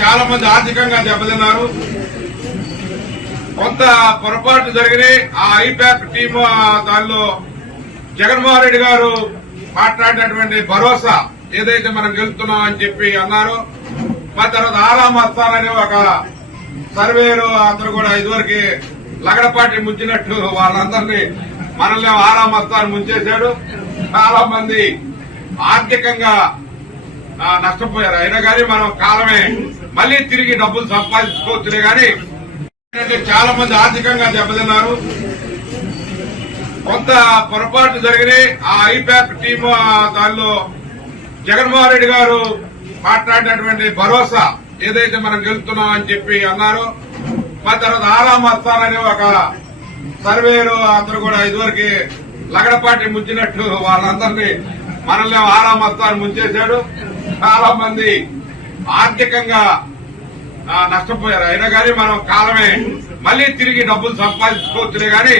చాలా మంది ఆర్థికంగా దెబ్బతిన్నారు. కొంత పొరపాటు జరిగినాయి. ఆ ఐపాక్ టీమ్ దానిలో జగన్మోహన్ రెడ్డి గారు మాట్లాడినటువంటి భరోసా ఏదైతే మనం గెలుపుతున్నాం అని చెప్పి అన్నారు. మా తర్వాత ఆరాం వస్తానని ఒక సర్వేరు అందరు కూడా ఇదివరకు లగడపాటి ముంచినట్టు వాళ్ళందరినీ మనల్ని ఆరాం వస్తాను ముంచేశాడు చాలా మంది ఆర్థికంగా నష్టపోయారు. అయినా కానీ మనం కాలమే. మళ్ళీ తిరిగి డబ్బులు సంపాదించుకోవచ్చులే కానీ చాలా మంది ఆర్థికంగా దెబ్బతిన్నారు. కొంత పొరపాటు జరిగినాయి. ఆ ఐపాక్ టీమ్ దానిలో జగన్మోహన్ రెడ్డి గారు మాట్లాడినటువంటి భరోసా ఏదైతే మనం గెలుతున్నాం అని చెప్పి అన్నారు. మా తర్వాత ఆరాం అనే ఒక సర్వేరు అతను కూడా ఇదివరకు లగడపాటి ముంచినట్టు వాళ్ళందరినీ మనల్ని ఆరాం అస్తాన్ ముంచేశాడు. చాలా మంది ఆర్థికంగా నష్టపోయారు. అయినా కానీ మనం కాలమే మళ్ళీ తిరిగి డబ్బులు సంపాదించుకోవచ్చులే కానీ